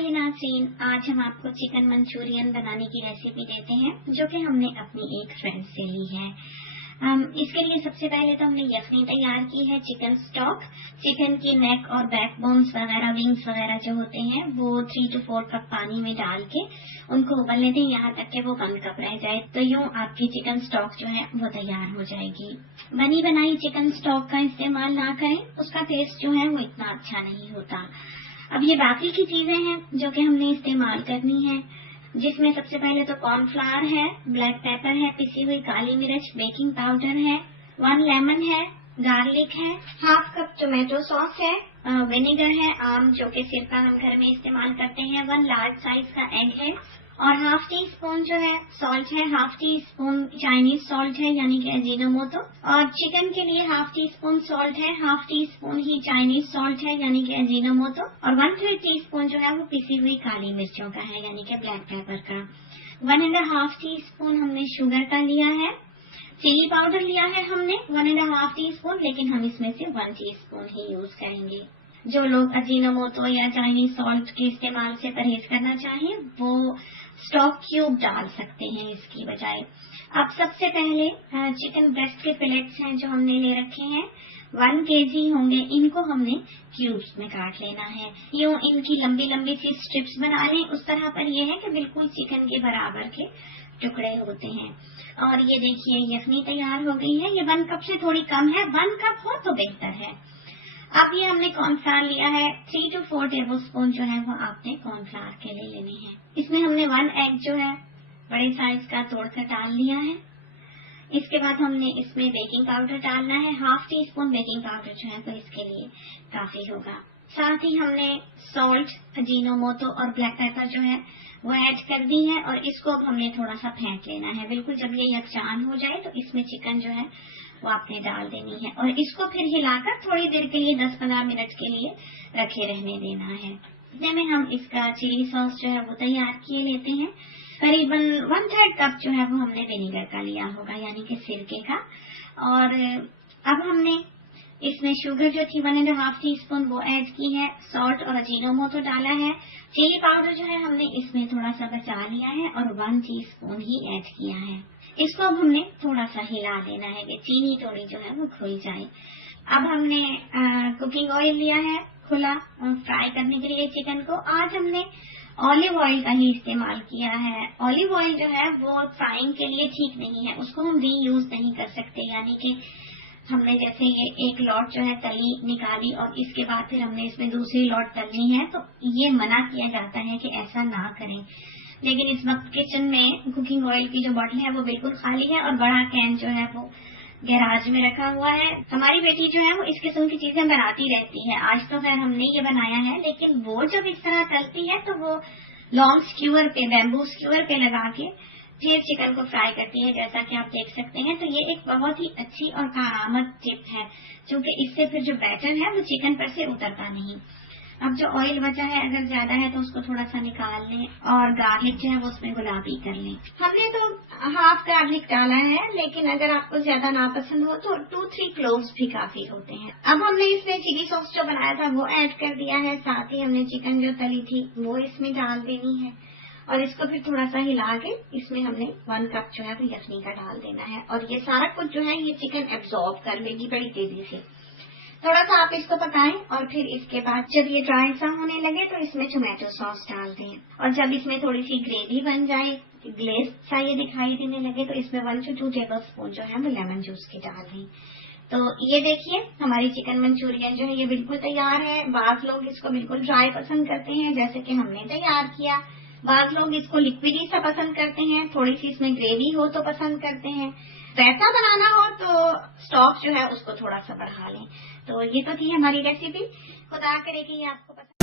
आइए नाज़रीन, आज हम आपको चिकन मंचूरियन बनाने की रेसिपी देते हैं जो कि हमने अपनी एक फ्रेंड से ली है। इसके लिए सबसे पहले तो हमने यखनी तैयार की है, चिकन स्टॉक। चिकन की नेक और बैकबोन्स वगैरह, विंग्स वगैरह जो होते हैं वो 3 to 4 कप पानी में डाल के उनको उबलने दें यहाँ तक कि वो 1 कप रह जाए। तो यूं आपकी चिकन स्टॉक जो है वो तैयार हो जाएगी। बनी बनाई चिकन स्टॉक का इस्तेमाल ना करें, उसका टेस्ट जो है वो इतना अच्छा नहीं होता। अब ये बाकी की चीजें हैं जो कि हमने इस्तेमाल करनी है, जिसमें सबसे पहले तो कॉर्नफ्लावर है, ब्लैक पेपर है, पिसी हुई काली मिर्च, बेकिंग पाउडर है, 1 लेमन है, गार्लिक है, 1/2 कप टोमेटो सॉस है, विनेगर है आम जो कि सिरका हम घर में इस्तेमाल करते हैं, 1 लार्ज साइज का एग है और 1/2 टी-स्पून जो है सॉल्ट है, 1/2 टी-स्पून चाइनीज सॉल्ट है यानी कि अजीनोमोटो। और चिकन के लिए 1/2 टी-स्पून सॉल्ट है, 1/2 टी-स्पून ही चाइनीज सॉल्ट है यानी कि अजीनोमोटो और 1/3 टी-स्पून जो है वो पिसी हुई काली मिर्चों का है यानी कि ब्लैक पेपर का। 1.5 टी-स्पून हमने शुगर का लिया है। चिली पाउडर लिया है हमने 1.5 टी-स्पून, लेकिन हम इसमें से 1 टी-स्पून ही यूज करेंगे। जो लोग अजीनोमोटो या चाइनीज सॉल्ट के इस्तेमाल से परहेज करना चाहें वो स्टॉक क्यूब डाल सकते हैं इसकी बजाय। अब सबसे पहले चिकन ब्रेस्ट के फिलेट्स हैं जो हमने ले रखे हैं, 1 केजी होंगे, इनको हमने क्यूब्स में काट लेना है। यूं इनकी लंबी लंबी सी स्ट्रिप्स बना लें, उस तरह पर यह है कि बिल्कुल चिकन के बराबर के टुकड़े होते हैं। और ये देखिए यखनी तैयार हो गई है, ये 1 कप से थोड़ी कम है, 1 कप हो तो बेहतर है। अब ये हमने कॉर्नफ्लावर लिया है, 3 to 4 टेबल स्पून जो है वो आपने कॉर्नफ्लावर के लिए लेने हैं। इसमें हमने 1 एग जो है बड़े साइज का तोड़कर डाल लिया है। इसके बाद हमने इसमें बेकिंग पाउडर डालना है, 1/2 टी-स्पून बेकिंग पाउडर जो है तो इसके लिए काफी होगा। साथ ही हमने सॉल्ट, अजीनोमोटो और ब्लैक पेपर जो है वो ऐड कर दी है और इसको अब हमने थोड़ा सा फेंट लेना है। बिल्कुल जब ये यकजान हो जाए तो इसमें चिकन जो है वो आपने डाल देनी है और इसको फिर हिलाकर थोड़ी देर के लिए 10-15 मिनट के लिए रखे रहने देना है। इतने में हम इसका चिली सॉस जो है वो तैयार किए लेते हैं। करीबन 1/3 कप जो है वो हमने विनेगर का लिया होगा यानी कि सिरके का। और अब हमने इसमें शुगर जो थी 1.5 टी-स्पून वो ऐड की है, सॉल्ट और अजीनोमोटो डाला है, चिली पाउडर जो है हमने इसमें थोड़ा सा बचा लिया है और 1 टी-स्पून ही ऐड किया है। इसको अब हमने थोड़ा सा हिला लेना है कि चीनी थोड़ी जो है वो घुल जाए। अब हमने कुकिंग ऑयल लिया है खुला फ्राई करने के लिए चिकन को। आज हमने ऑलिव ऑयल का ही इस्तेमाल किया है। ऑलिव ऑयल जो है वो फ्राइंग के लिए ठीक नहीं है, उसको हम रीयूज नहीं कर सकते, यानी कि हमने जैसे ये एक लॉट जो है तली निकाली और इसके बाद फिर हमने इसमें दूसरी लॉट तलनी है, तो ये मना किया जाता है कि ऐसा ना करें। लेकिन इस वक्त किचन में कुकिंग ऑयल की जो बॉटल है वो बिल्कुल खाली है और बड़ा कैन जो है वो गैराज में रखा हुआ है। हमारी बेटी जो है वो इस किस्म की चीजें बनाती रहती है। आज तो खैर हमने ये बनाया है, लेकिन वो जब इस तरह तलती है तो वो लॉन्ग स्क्यूअर पे, बैम्बू स्क्यूअर पे लगा के फिर चिकन को फ्राई करती है, जैसा कि आप देख सकते हैं। तो ये एक बहुत ही अच्छी और कारआमद टिप है, क्योंकि इससे फिर जो बैटर है वो चिकन पर से उतरता नहीं। अब जो ऑयल बचा है अगर ज्यादा है तो उसको थोड़ा सा निकाल लें और गार्लिक जो है वो उसमें गुलाबी कर लें। हमने तो 1/2 गार्लिक डाला है, लेकिन अगर आपको ज्यादा नापसंद हो तो 2-3 क्लोव्स भी काफी होते हैं। अब हमने इसमें चिली सॉस जो बनाया था वो ऐड कर दिया है, साथ ही हमने चिकन जो तली थी वो इसमें डाल देनी है और इसको फिर थोड़ा सा हिला के इसमें हमने 1 कप जो है वो यखनी का डाल देना है और ये सारा कुछ जो है ये चिकन एब्जॉर्ब कर लेगी बड़ी तेजी से। थोड़ा सा आप इसको पकाएं और फिर इसके बाद जब ये ड्राई सा होने लगे तो इसमें टोमेटो सॉस डाल दें और जब इसमें थोड़ी सी ग्रेवी बन जाए, ग्लेज सा ये दिखाई देने लगे, तो इसमें 1 to 2 टेबल स्पून जो है वो लेमन जूस की डाल दें। तो ये देखिए हमारी चिकन मंचूरियन जो है ये बिल्कुल तैयार है। बाज लोग इसको बिल्कुल ड्राई पसंद करते हैं जैसे कि हमने तैयार किया, बाज लोग इसको लिक्विडी सा पसंद करते हैं, थोड़ी सी इसमें ग्रेवी हो तो पसंद करते हैं। वैसा बनाना हो तो स्टॉक जो है उसको थोड़ा सा बढ़ा लें। तो ये तो थी हमारी रेसिपी। खुदा करे कि ये आपको पसंद